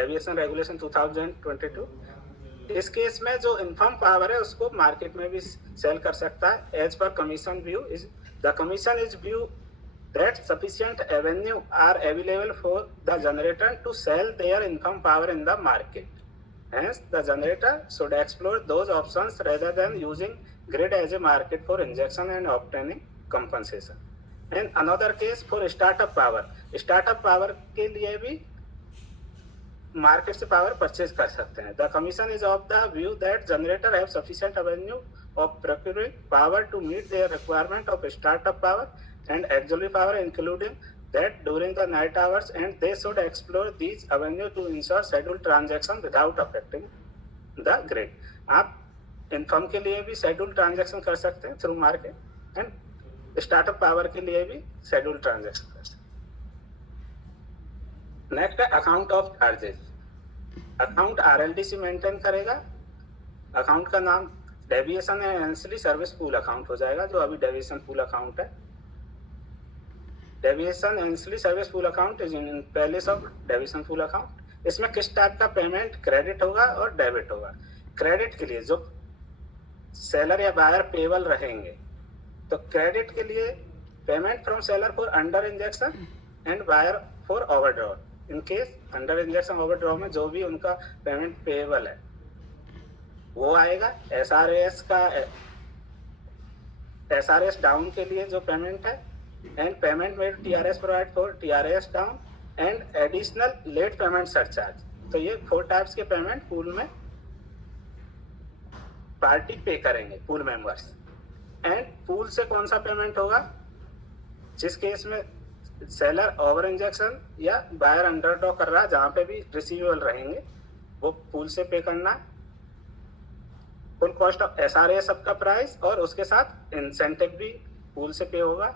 Deviation regulation 2022। इस case में जो इन्फर्म पावर है उसको मार्केट में भी सेल कर सकता है। As per commission view is the commission is view that sufficient avenue are available for the generator to sell their income power in the market. Hence, the generator should explore those options rather than using grid as a market for injection and obtaining compensation. And another case for startup power. Startup power के लिए भी market से power purchase कर सकते हैं। The commission is of the view that generator have sufficient avenue of procuring power to meet their requirement of startup power and auxiliary power including that during the night hours and they should explore these avenue to ensure schedule transaction without affecting the grid. आप income के लिए भी schedule transaction कर सकते हैं through market and startup power के लिए भी शेड्यूल ट्रांजैक्शन कर सकते हैं। नेक्स्ट है account of charges. Account RLDC maintain करेगा। अकाउंट का नाम deviation and ancillary service pool account हो जाएगा, जो अभी डेविएशन पूल अकाउंट है। Deviation ancillary service pool account is in place of deviation pool account. इसमें किस टाइप का पेमेंट क्रेडिट होगा और डेबिट होगा। क्रेडिट के लिए जो सेलर या बायर पेबल रहेंगे, तो क्रेडिट के लिए payment from seller for under injection and buyer for overdraw. In case under injection overdraw में जो भी उनका पेमेंट पेएबल है वो आएगा। एसआरएस का एसआरएस डाउन के लिए जो पेमेंट है and payment made TRS provide for TRS down and additional late payment surcharge. तो ये 4 टाइप्स के पेमेंट पूल में पार्टी पे करेंगे, पूल मेंबर्स। एंड पूल से कौन सा पेमेंट होगा, जिस केस में सेलर ओवर इंजेक्शन या बायर अंडरड्रॉ कर रहा है, जहां पे भी रिसीवेबल रहेंगे वो पूल से पे करना। फुल कॉस्ट ऑफ एसआरए सबका प्राइस और उसके साथ इंसेंटिव भी पूल से पे होगा।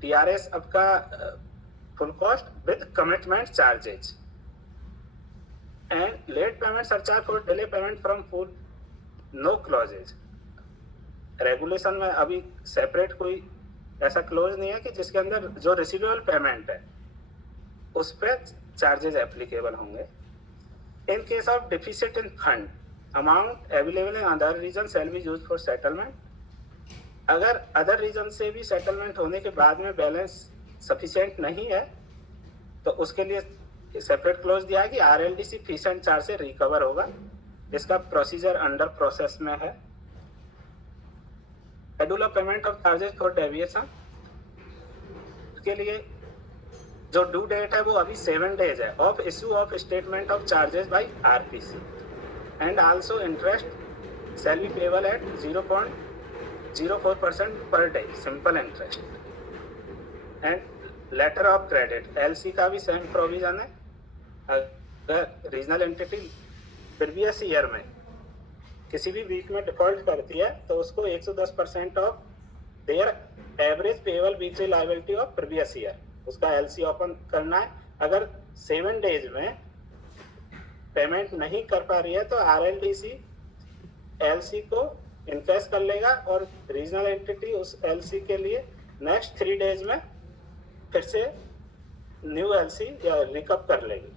टीआरएस आपका full cost with commitment charges and late payment surcharge for delay payment from pool, no clauses. Regulation में अभी सेपरेट कोई ऐसा क्लोज नहीं है कि जिसके अंदर जो रिसीवेबल पेमेंट है उस पर चार्जेस एप्लीकेबल होंगे। In case of deficit in fund, amount available in other region shall be used for settlement. अगर अदर रीजन से भी सेटलमेंट होने के बाद में बैलेंस सफिशिएंट नहीं है तो उसके लिए सेपरेट क्लोज दिया है कि आरएलडीसी फीस एंड चार्ज से रिकवर होगा। इसका प्रोसीजर अंडर प्रोसेस में है। Schedule of payment of charges for deviation के लिए जो ड्यू डेट है वो अभी 7 डेज है of issue of statement of charges by RPC and also interest shall be payable at 0.04% per day, simple interest. And letter of credit LC का भी same provision है। अगर रीजनल एंटिटी प्रीवियस ईयर में किसी भी week में default करती है तो उसको 110% of their average payable weekly liability of previous year उसका एलसी ओपन करना है। अगर 7 डेज में पेमेंट नहीं कर पा रही है तो आरएलडीसी एलसी को इनकैश कर लेगा और रीजनल एंटिटी उस एलसी के लिए नेक्स्ट 3 डेज में फिर से न्यू एलसी या रिकअप कर लेगी।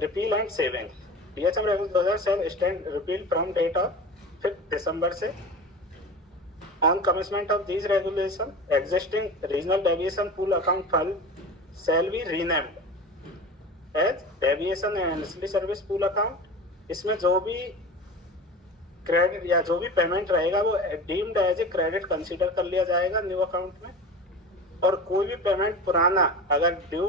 Repeal and saving DHM regulation 2000 shall stand repeal from date of 5 December से। On commitment of these regulation existing regional deviation pool account fund shall be renamed as deviation and ancillary service pool account. इसमें जो भी credit या जो भी payment रहेगा वो deemed as a credit consider कर लिया जाएगा न्यू अकाउंट में। और कोई भी पेमेंट पुराना अगर due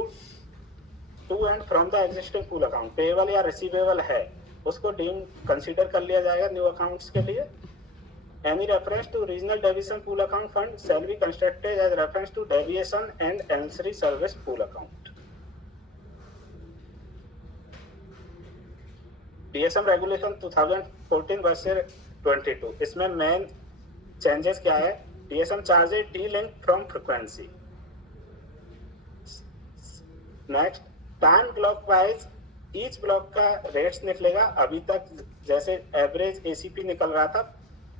to and from the existing pool account payable या रिसीवेबल है उसको डीम कंसीडर कर लिया जाएगा न्यू अकाउंट्स के लिए। Any reference to regional deviation pool account fund shall be constructed as reference to deviation and ancillary service pool account. DSM regulation 2014 versus 22, इसमें main changes क्या है। DSM charges delink from frequency. Next time block wise each block का rates निकलेगा। अभी तक जैसे average ACP निकल रहा था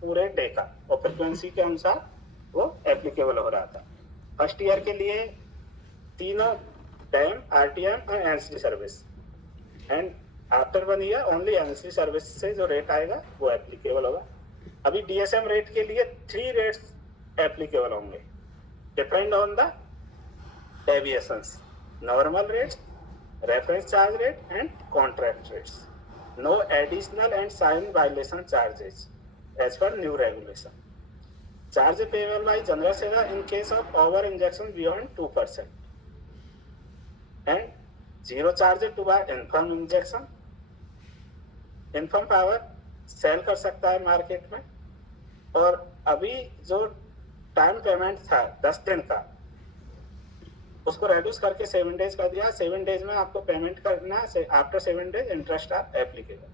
पूरे डे का और फ्रीक्वेंसी के अनुसार वो एप्लीकेबल हो रहा था। फर्स्ट ईयर के लिए तीनों DAM, RTM and ancillary service. And after 1 year only ancillary service से जो रेट आएगा वो एप्लीकेबल होगा. अभी DSM रेट के लिए 3 रेट्स एप्लीकेबल होंगे, depend on the deviations: normal rates, reference charge rate and contract rates. No additional and sign violation charges as per new regulation. Charge payable by general seller in case of over injection beyond 2%, and zero charge to buy infirm injection. Infirm power sale कर सकता है market में. और अभी जो time payment था 10 दिन का, उसको रेड्यूस करके 7 डेज कर दिया. 7 डेज में आपको पेमेंट करना है. After 7 days interest are applicable.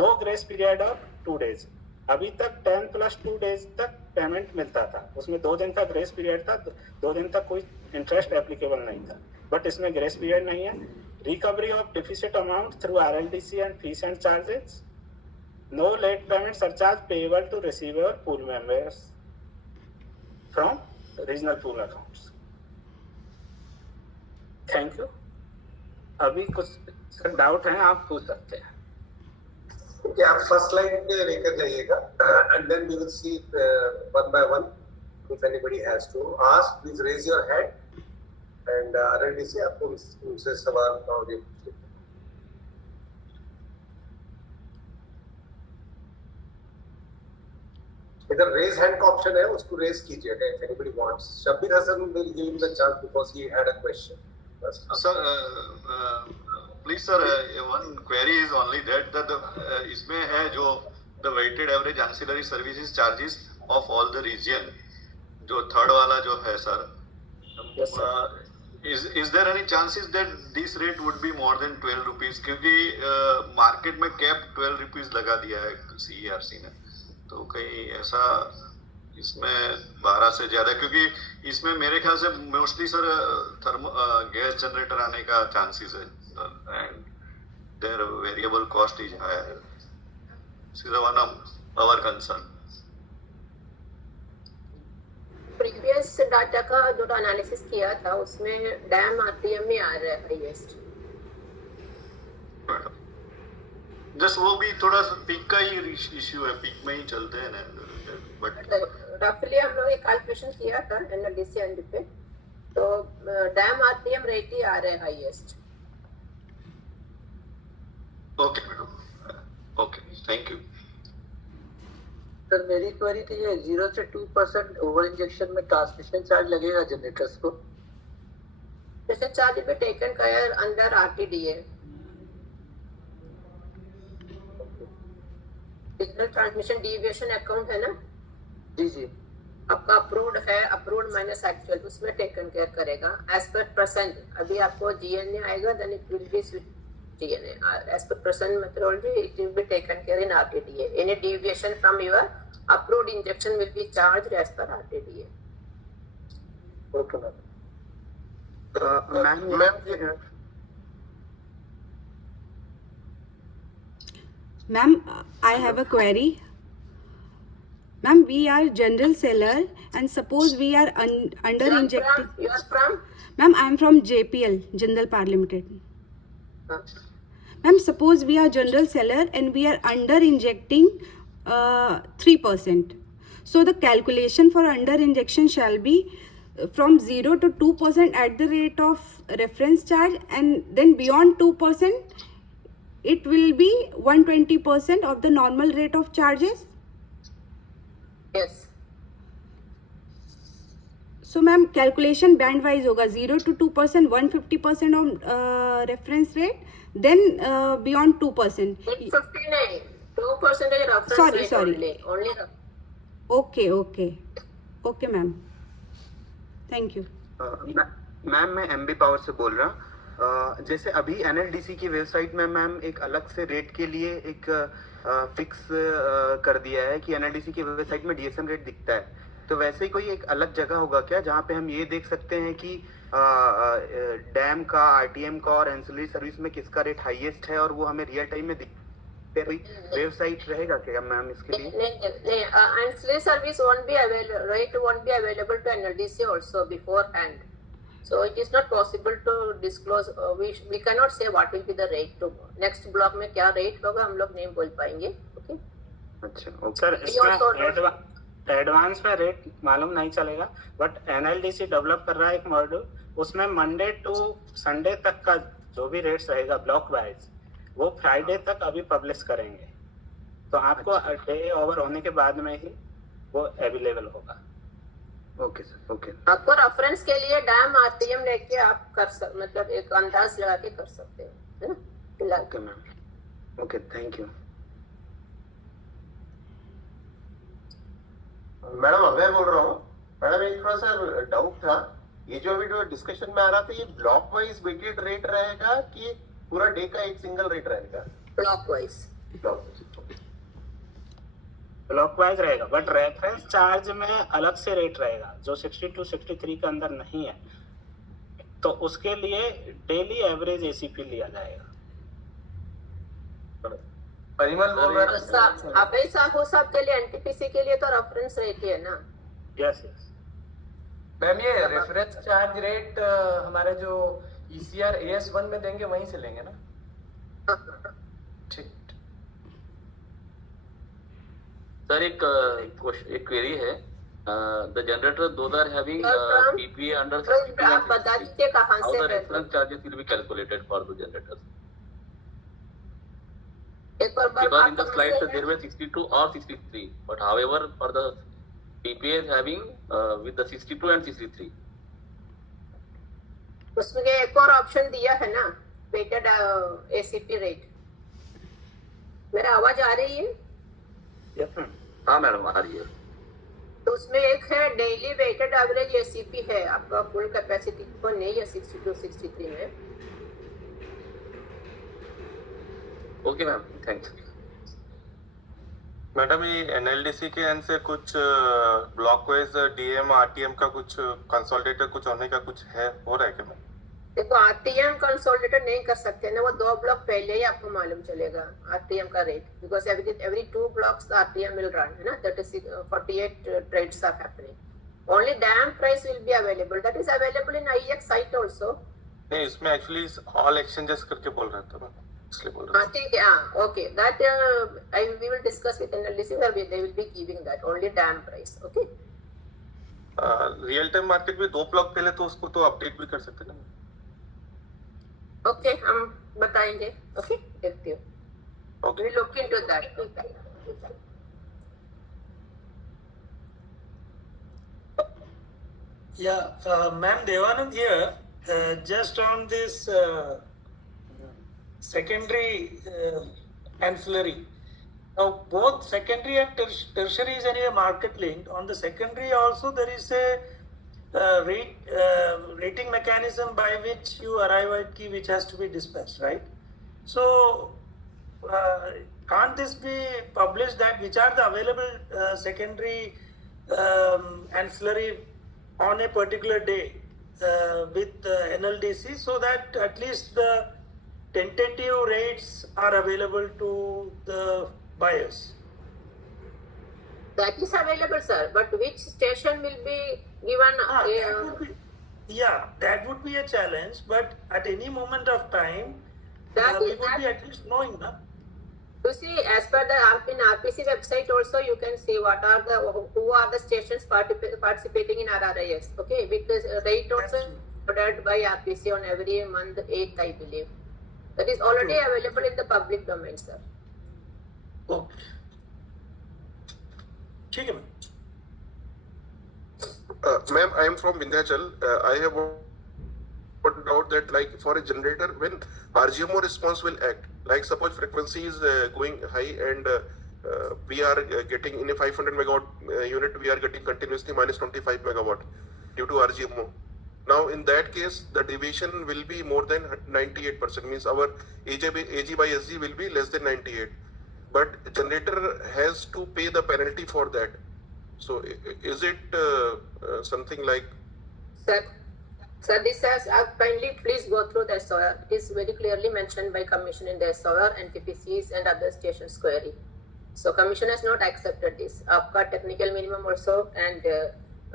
No grace period of 2 days. अभी तक 10 + 2 डेज तक पेमेंट मिलता था, उसमें 2 दिन का ग्रेस पीरियड था. 2 दिन तक कोई इंटरेस्ट एप्लीकेबल नहीं था, बट इसमें ग्रेस पीरियड नहीं है. Recovery of deficit amount through RLDC and fees and charges. No late payment surcharge payable to receiver pool members from regional pool accounts. Thank you. अभी कुछ डाउट है आप पूछ सकते हैं. Okay, आप फर्स्ट लाइन पे लेकर जाइएगा and then we will see one by one. If anybody has to ask, please raise your hand and RLDC आपको उनसे सवाल करोगे. इधर raise hand का ऑप्शन है, उसको raise कीजिएगा if anybody wants. Shabir Hassan will give him the chance because he had a question. Sir, please sir, one query is only that इसमें है जो the weighted average ancillary services charges of all the region, जो third वाला जो है sir, Yes, sir. is there any chances that this rate would be more than 12 rupees? क्योंकि market में cap 12 rupees लगा दिया है CERC ने, तो कहीं ऐसा इसमें 12 से ज्यादा, क्योंकि इसमें मेरे ख्याल से मोस्टली सर गैस जनरेटर आने का चांसेस है and their variable cost is higher. This is one of our concern. Previous data का जो एनालिसिस किया था उसमें डैम RTM में आ रहा है हाईएस्ट. जस्ट वो भी थोड़ा पीक का ही इश्यू है, पीक में ही चलते हैं ना, बट रफली हम लोग एक कैलकुलेशन किया था NLDC एंड पे, तो डैम RTM रेट ही आ रहा है highest. Okay madam, okay thank you. Sir मेरी क्वेरी थी, ये 0 से 2% ओवर इंजेक्शन में ट्रांसमिशन चार्ज लगेगा जनरेटर्स को? जैसे चार्ज पे taken care under RTDA, regional transmission deviation account है ना जी जी. आपका अप्रूव्ड है, अप्रूव्ड माइनस एक्चुअल, उसमें टेकन केयर करेगा एज पर परसेंट. अभी आपको GNA आएगा, then it will be GNA as per present methodology. It will be taken care in RTDA. Any deviation from your approved injection will be charged as per RTDA. Okay ma'am. Ma'am, I have a query. Ma'am, we are general seller and suppose we are under injecting. You are from? Ma'am, I am from JPL, Jindal Power Limited. Ma'am, suppose we are general seller and we are under injecting 3%. So the calculation for under injection shall be from 0 to 2% at the rate of reference charge, and then beyond 2% it will be 120% of the normal rate of charges. Yes. So ma'am, calculation band wise होगा 0 to 2%, 150% of reference rate, then beyond 2%. 50 नहीं, 2% is reference Sorry, rate sorry. only. Okay ma'am, thank you. Ma'am मैं MB power से बोल रहा हूँ. जैसे अभी NLDC की वेबसाइट में मैम एक अलग से रेट के लिए एक फिक्स कर दिया है कि NLDC की वेबसाइट में DSM रेट दिखता है, तो वैसे ही कोई एक अलग जगह होगा क्या जहाँ पे हम ये देख सकते हैं कि डैम का, RTM का और एंसिलरी सर्विस में किसका रेट हाईएस्ट है और वो हमें रियल टाइम में कोई वेबसाइट रहेगा क्या मैम इसके लिए? नहीं, ancillary service won't be available, rate won't be available to NLDC also beforehand. So it is not possible to disclose. We cannot say what will be the rate to next block में क्या rate होगा हम लोग नहीं बोल पाएंगे. Okay. अच्छा okay sir also इसमें एडवांस में रेट मालूम नहीं चलेगा, बट एनएलडीसी डेवलप कर रहा है एक मॉड्यूल, उसमें मंडे टू संडे तक का जो भी रेट्स रहेगा ब्लॉक वाइज वो फ्राइडे तक अभी पब्लिश करेंगे, तो आपको डे ओवर होने के बाद में ही वो अवेलेबल होगा. ओके सर ओके आपको रेफरेंस के लिए डैम आरटीएम लेके आप मतलब एक अंदाज लगा के कर सकते हो, है ना फिलहाल. Okay ma'am okay thank you. Madam Abhay बोल रहा हूँ. मैडम एक थोड़ा सा डाउट था, ये जो अभी जो डिस्कशन में आ रहा था ये ब्लॉक वाइज वेटेड रेट रहेगा कि पूरा डे का एक सिंगल रेट रहेगा? Block wise. ब्लॉक वाइज रहेगा, बट रेफरेंस चार्ज में अलग से रेट रहेगा जो 62 63 के अंदर नहीं है, तो उसके लिए डेली एवरेज एसीपी लिया जाएगा. परिमल बोल रहा है. अभय साहू साहब के लिए एनटीपीसी के लिए तो रेफरेंस रेट ही है ना. यस यस मैम ये रेफरेंस चार्ज रेट हमारे जो ईसीआर AS1 में देंगे वहीं से लेंगे ना. ठीक. सर एक क्वेरी है. The generator those are having PPA under 62 आप बता दीजिए कहाँ हाउ से द है. Reference charges will be calculated for the generators? एक और बार Because in the slides there were 62 or 63, but however for the PPA is having with the 62 and 63. उसमें एक और ऑप्शन दिया है ना, वेटेड एसीपी रेट. मेरा आवाज आ रही है? Yes ma'am. हाँ मैडम आ रही है. तो उसमें एक है डेली वेटेड एवरेज एसीपी है आपका फुल कैपेसिटी को नहीं है 62 63 में. Okay ma'am thanks. मैडम ये एनएलडीसी के एंड से कुछ ब्लॉक वाइज डीएम आरटीएम का कुछ कंसोलिडेटेड कुछ होने का कुछ है हो रहा है क्या मैम? देखो आरटीएम कंसोलिडेटेड नहीं कर सकते ना, वो 2 ब्लॉक पहले ही आपको मालूम चलेगा आरटीएम का रेट, because every 2 blocks RTM will run, है ना. That is 48 trades are happening. Only DAM price will be available, that is available in IEX site also. नहीं इसमें एक्चुअली ऑल एक्सचेंजेस करके बोल रहा था मैम, इसलिए बोल रहा हाँ ठीक है. हाँ okay, that we will discuss with NLDC where they will be giving that only damn price. Okay. Real time market में 2 ब्लॉक पहले तो उसको तो अपडेट भी कर सकते हैं ना. ओके हम बताएंगे. ओके देखती हूँ. Okay We look into that. Yeah, ma'am, Devanand here. Just on this secondary ancillary. Now, both secondary and tertiary is anyway market linked. On the secondary also there is a rating mechanism by which you arrive at key which has to be dispatched, right? So, can't this be published that which are the available secondary ancillary on a particular day with NLDC, so that at least the tentative rates are available to the buyers? That is available, sir. But which station will be given? That would be a challenge. But at any moment of time, we would be at least knowing, na? You see, as per the RPC website also, you can see who are the stations participating in RRIS. Okay, because rate also ordered by RPC on every month 8th, I believe. That is already available in the public domain, sir. Okay. ठीक है ma'am. Ma'am, I am from Vindhyachal. I have one doubt that, like, for a generator, when RGMO response will act, like suppose frequency is going high and we are getting in a 500 megawatt unit, we are getting continuously minus 25 megawatt due to RGMO. Now, in that case, the deviation will be more than 98%. Means our AG by SG will be less than 98. But generator has to pay the penalty for that. So, is it something like? Sir, this has kindly please go through the SOR. It is very clearly mentioned by Commission in the SOR, NTPCs and other stations query. So, Commission has not accepted this. Aapka technical minimum also and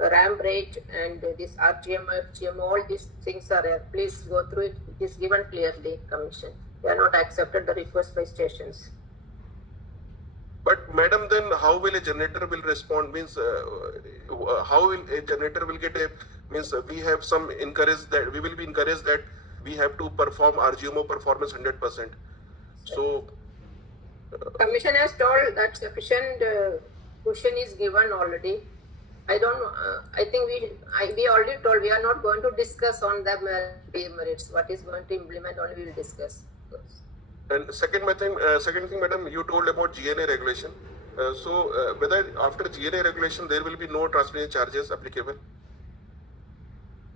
RAM rate and this RGM, FGM, all these things are there. Please go through it. It is given clearly, Commission. They are not accepted the request by stations. But madam, then how will a generator will respond? Means how will a generator will get a means we have some encourage that we will be encouraged that we have to perform RGMO performance 100%. So Commission has told that sufficient cushion is given already. I don't know. I think we already told we are not going to discuss on the merits. What is going to implement only we will discuss. and second thing, madam, you told about GNA regulation. So whether after GNA regulation there will be no transmission charges applicable?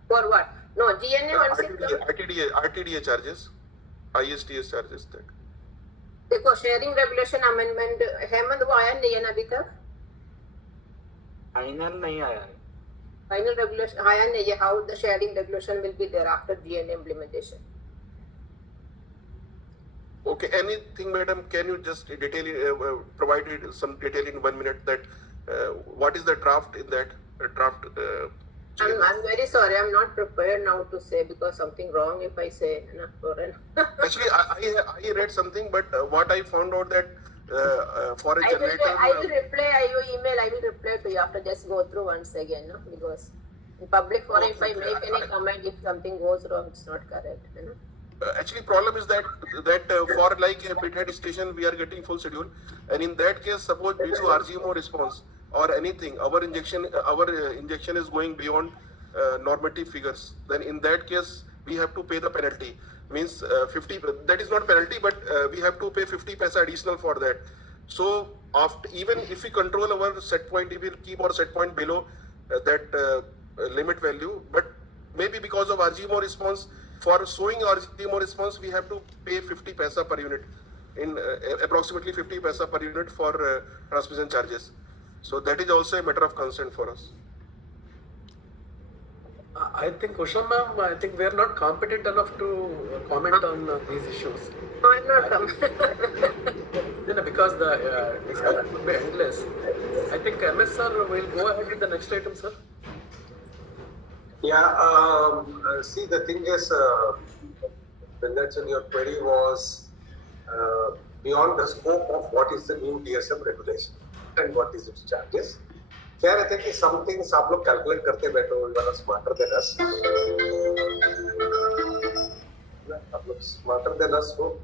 For what? No, GNA once it comes. RTDA charges, ISTS charges that. देखो sharing regulation amendment Hemant वो आया नहीं है ना अभी तक final नहीं आया है फाइनल रेगुलेशन आया नहीं है how the sharing regulation will be there after GNA implementation. Okay, anything, madam? Can you just provide some detail in 1 minute that what is the draft in that draft? I'm very sorry. I'm not prepared now to say because something wrong if I say. Actually, I read something, but what I found out that for a generator. I will reply. I will email. I will reply to you after. Just go through once again, no? Because in public forum, if I make any comment, if something goes wrong, it's not correct. You know? Actually, problem is that for like a pithead station, we are getting full schedule, and in that case, suppose due to RGMO response or anything, our injection is going beyond normative figures. Then in that case, we have to pay the penalty. Means 50. That is not penalty, but we have to pay 50 paisa additional for that. So after even if we control our set point, we will keep our set point below that limit value. But maybe because of RGMO response. For showing RGMO response, we have to pay 50 paisa per unit, in approximately 50 paisa per unit for transmission charges. So that is also a matter of concern for us. I think Usha ma'am, I think we are not competent enough to comment on these issues. No, I'm not competent. Because the discussion would be endless. I think MS sir will go ahead with the next item, sir. Yeah, see, the thing is, Vindhyachal, your query was beyond the scope of what is the new DSM regulation and what is its charges. कह रहे थे कि some things आप लोग calculate करते बैठो, you are smarter than us. आप लोग smarter than us हो.